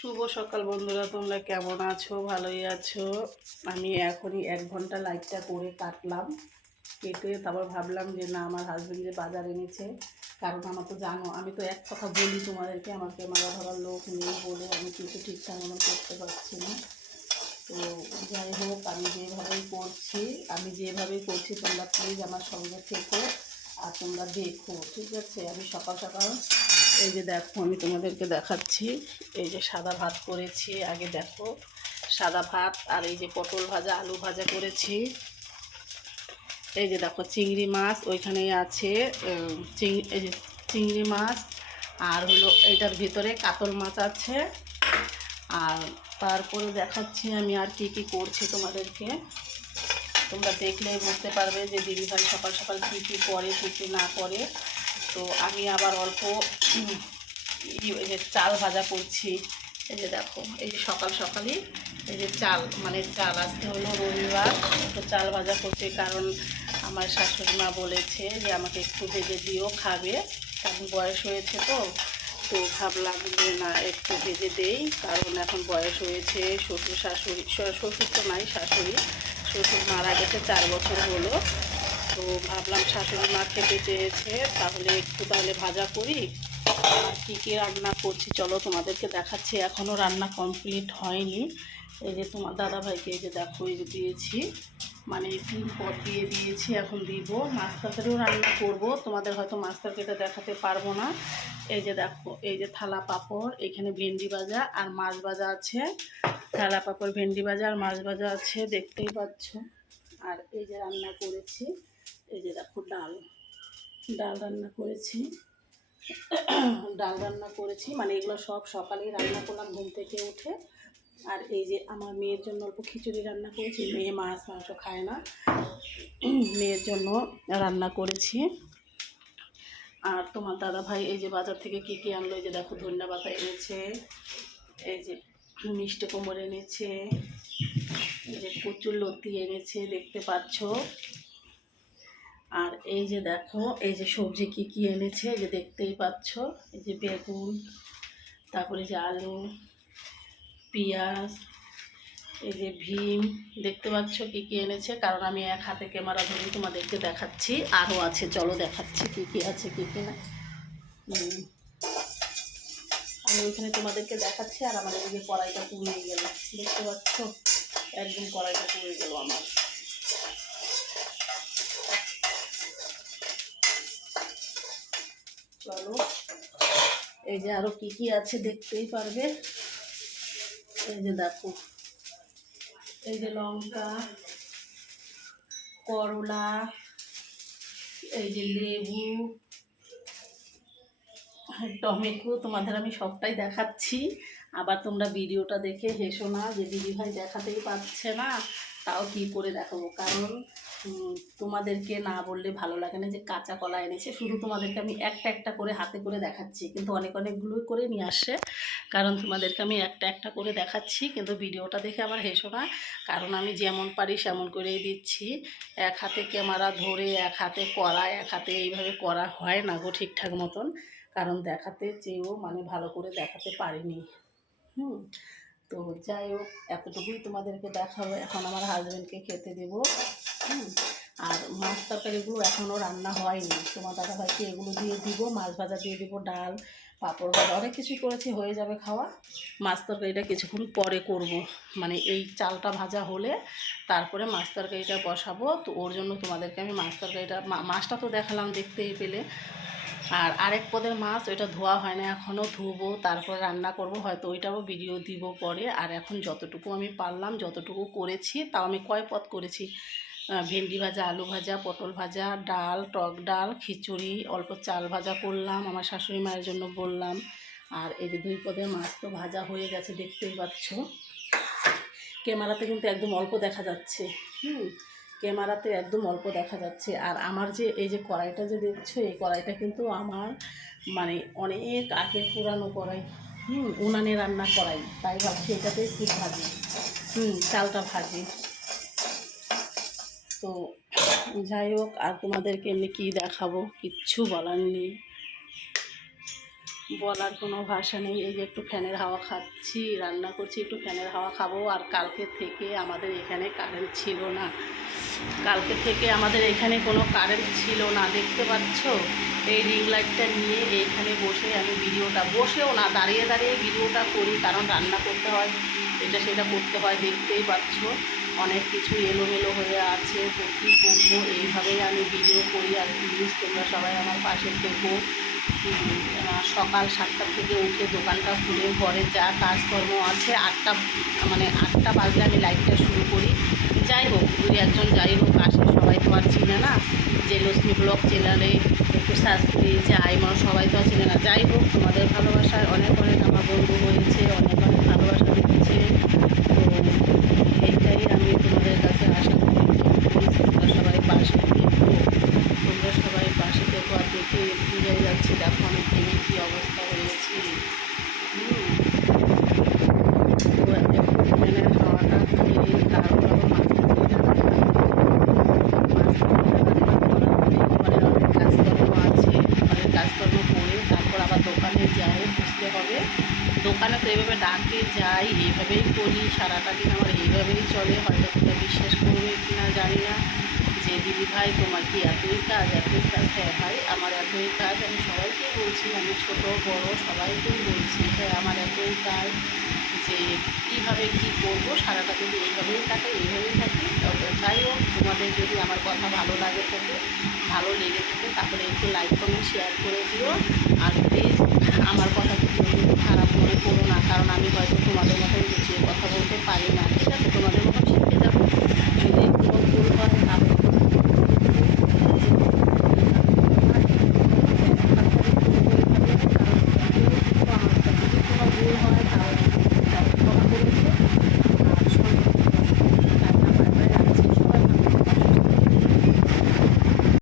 শুভ সকাল বন্ধুরা, তোমরা কেমন আছো? ভালোই আছো? আমি এখনই 1 ঘন্টা লাইটটা করে কাটলাম, কেটে তারপর ভাবলাম যে না, আমার হাজব্যান্ড যে বাজার এনেছে, কারণ আমার তো জানো আমি তো এক কথা বলি তোমাদেরকে, আমার ক্যামেরা ধরার লোক নেই বলে আমি কিছু ঠিকঠাক মতো করতে পারছি না। তো যাই হোক, আমি যেভাবেই করছি তোমরা প্লিজ আমার সঙ্গে থেকো আর তোমরা দেখো, ঠিক আছে? আমি সকাল সকাল এই যে দেখো, আমি তোমাদেরকে দেখাচ্ছি। এই যে সাদা ভাত করেছি, আগে দেখো, সাদা ভাত। আর এই যে পটল ভাজা, আলু ভাজা করেছি। এই যে দেখো চিংড়ি মাছ ওইখানেই আছে, এই যে চিংড়ি মাছ। আর হলো এইটার ভিতরে কাতল মাছ আছে। আর তারপরে দেখাচ্ছি আমি আর কি কি করছি তোমাদেরকে। তোমরা দেখলেই বুঝতে পারবে যে দিদিভাই সকাল সকাল কী কী করে, কী কী না করে। তো আমি আবার অল্প এই যে চাল ভাজা করছি। এই যে দেখো, এই যে সকাল সকালই এই যে চাল আজকে হলো রবিবার, তো চাল ভাজা করছি। কারণ আমার শাশুড়ি মা বলেছে যে আমাকে একটু ভেজে দিও, খাবে, কারণ বয়স হয়েছে। তো ভাবলাম যে না, একটু ভেজে দেই, কারণ এখন বয়স হয়েছে। শ্বশুর তো নাই, শ্বশুর মারা গেছে 4 বছর হলো। তো ভাবলাম শাশুড়ি মা খেতে চেয়েছে, তাহলে ভাজা করি। আর কী কী রান্না করছি চলো তোমাদেরকে দেখাচ্ছি। এখনও রান্না কমপ্লিট হয়নি। এই যে তোমার দাদাভাইকে এই যে দেখো, এই যে দিয়েছি, মানে 3 পদ দিয়ে দিয়েছি, এখন দিব। মাছ তরকারিও রান্না করব, তোমাদের হয়তো মাছ তরকারিটা দেখাতে পারবো না। এই যে দেখো, এই যে থালা পাঁপড়, এখানে ভেন্ডি ভাজা আর মাছ ভাজা আছে। থালা পাঁপড়, ভেন্ডি ভাজা আর মাছ ভাজা আছে, দেখতেই পাচ্ছ। আর এই যে রান্না করেছি, এই যে দেখো ডাল ডাল রান্না করেছি মানে এগুলো সব সকালেই রান্না করলাম ঘুম থেকে উঠে। আর এই যে আমার মেয়ের জন্য অল্প খিচুড়ি রান্না করেছি, মেয়ে মাছ মাংস খায় না, মেয়ের জন্য রান্না করেছি। আর তোমার দাদা ভাই এই যে বাজার থেকে কী কী আনলো, এই যে দেখো ধনিয়া পাতা এনেছে, এই যে মিষ্টি কুমড় এনেছে, এই যে কচুর লতি এনেছে, দেখতে পাচ্ছ। আর এই যে দেখো, এই যে সবজি কি কি এনেছে, এই যে দেখতেই পাচ্ছ। এই যে বেগুন, তারপরে যে আলু, পেঁয়াজ, এই যে ভীম, দেখতে পাচ্ছ কি কি এনেছে। কারণ আমি এক হাতে ক্যামেরা ধরে তোমাদেরকে দেখাচ্ছি, আরও আছে, চলো দেখাচ্ছি কি কি আছে কি কি না। আমি ওইখানে তোমাদেরকে দেখাচ্ছি, আর আমার এই যে কড়াইটা পুড়িয়ে গেল, দেখতে পাচ্ছ, একদম কড়াইটা পুড়ে গেল আমার। চলো, এই যে আরো কি কি আছে দেখতেই পারবে। এই যে দেখো, এই যে লঙ্কা, করলা, এই যে লেবু, টমেটো, তোমাদের আমি সবটাই দেখাচ্ছি। আবার তোমরা ভিডিওটা দেখে হেসো না যে দিদিভাই দেখাতেই পারছে না, তাও কি করে দেখাবো। কারণ তোমাদেরকে না বললে ভালো লাগে না যে কাঁচা কলা এনেছে। শুধু তোমাদেরকে আমি একটা একটা করে হাতে করে দেখাচ্ছি, কিন্তু অনেকগুলোই করে নিয়ে আসে। কারণ তোমাদেরকে আমি একটা একটা করে দেখাচ্ছি, কিন্তু ভিডিওটা দেখে আবার হেসো না। কারণ আমি যেমন পারি সেমন করেই দিচ্ছি। এক হাতে ক্যামেরা ধরে এক হাতে করা, এক হাতে এইভাবে করা হয় না গো ঠিকঠাক মতন। কারণ দেখাতে চেয়েও মানে ভালো করে দেখাতে পারিনি। তো যাই হোক, এতটুকুই তোমাদেরকে দেখাবো। এখন আমার হাজব্যান্ডকে খেতে দেবো। আর মাছ তরকারিগুলো এখনও রান্না হয়নি, তোমার দাদাভাইকে এগুলো দিয়ে দিব, মাছ ভাজা দিয়ে দিব, ডাল, পাঁপড় ভাজা, অনেক কিছুই করেছি, হয়ে যাবে খাওয়া। মাছ তরকারিটা কিছুক্ষণ পরে করব, মানে এই চালটা ভাজা হলে তারপরে মাছ তরকারিটা বসাবো। তো ওর জন্য তোমাদেরকে আমি মাছটা তো দেখালাম, দেখতেই পেলে। আর আরেক পদের মাছ, ওইটা ধোয়া হয় না এখনও, ধুবো তারপর রান্না করব, হয়তো ওইটাও ভিডিও দিব পরে। আর এখন যতটুকু আমি পারলাম, যতটুকু করেছি, তাও আমি কয় পদ করেছি, ভেন্ডি ভাজা, আলু ভাজা, পটল ভাজা, ডাল, টক ডাল, খিচুড়ি, অল্প চাল ভাজা করলাম, আমার শাশুড়ি মায়ের জন্য বললাম। আর এই যে 2 পদের মাছ তো ভাজা হয়ে গেছে, দেখতেই পাচ্ছ। ক্যামেরাতে কিন্তু একদম অল্প দেখা যাচ্ছে, ক্যামেরাতে একদম অল্প দেখা যাচ্ছে। আর আমার যে এই যে কড়াইটা যে দেখছো, এই কড়াইটা কিন্তু আমার মানে অনেক আগের পুরানো কড়াই, উনানে রান্না কড়াই, তাই ভাবছি এটাতেই খুব ভাজি, চালটা ভাজি। তো যাই হোক, আর তোমাদেরকে এমনি কী দেখাবো, কিচ্ছু বলার নেই। বলার কোনো ভাষা নেই। এই যে একটু ফ্যানের হাওয়া খাচ্ছি, রান্না করছি, একটু ফ্যানের হাওয়া খাবো। আর কালকে থেকে আমাদের এখানে কারেন্ট ছিল না, কালকে থেকে আমাদের এখানে কোনো কারেন্ট ছিল না। দেখতে পাচ্ছ এই রিং লাইটটা নিয়ে এইখানে বসে আমি ভিডিওটা, বসেও না দাঁড়িয়ে দাঁড়িয়ে ভিডিওটা করি, কারণ রান্না করতে হয়, এটা সেটা করতে হয়। দেখতেই পাচ্ছ অনেক কিছু এলোমেলো হয়ে আছে, তো কী করবো, এইভাবেই আমি ভিডিও করি। আর প্লিজ তোমরা সবাই আমার পাশে থেকো। সকাল 7টা থেকে উঠে দোকানটা খুলে ঘরে যা কাজকর্ম আছে 8টা, মানে 8টা বাজলে আমি লাইভটা শুরু করি। যাই হোক, দুই একজন যাই হোক আসে, সবাই তো আর চিনে না। যে লক্ষ্মী ব্লগ চ্যানেলে একটু সার্চ করি যে আইমন, সবাই তো আর চিনে না। যাই হোক, তোমাদের ভালোবাসায় অনেক অনেক আমার বন্ধু হয়েছে, অনেক অনেক ভালোবাসা দিচ্ছে। তো এইটাই আমি তোমাদের কাছে আশা করি, প্লিজ তোমরা সবাই পাশে থেকো, তোমরা সবাই পাশে থেকো। আর দেখে বুঝাই যাচ্ছে, দেখো আমি ভেঙে কী অবস্থা হয়েছি। তো একটু ফ্যানের হাওয়াটা খেয়ে তারপর আবার ঘরের অনেক কাজকর্ম আছে, ঘরের কাজকর্ম করে তারপর আবার দোকানে যাই, বুঝতে হবে। দোকানে তো এইভাবে ডাকে যাই, এইভাবেই করি, সারাটা দিন আমার এইভাবেই চলে। হয়তো তোমরা বিশ্বাস করবে কি না জানি না, যে দিদি ভাই তোমার কি এতই কাজ, এতই কাজ। হ্যাঁ ভাই, আমার এতই কাজ। আমি সবাইকেই বলছি, আমি ছোট বড় সবাইকেই বলছি, হ্যাঁ আমার এতই কাজ যে কীভাবে কী করবো, সারাটা দিন এইভাবেই কাটে, এইভাবেই থাকি। তবে যাই হোক, তোমাদের যদি আমার কথা ভালো লাগে থাকে, ভালো লেগে থাকে, তাহলে একটু লাইক কমেন্ট শেয়ার করে দিও। আর প্লিজ আমার কথা কিন্তু খারাপ মনে করো না, কারণ আমি হয়তো তোমাদের মতন গুছিয়ে কথা বলতে পারি না, ঠিক আছে? তোমাদের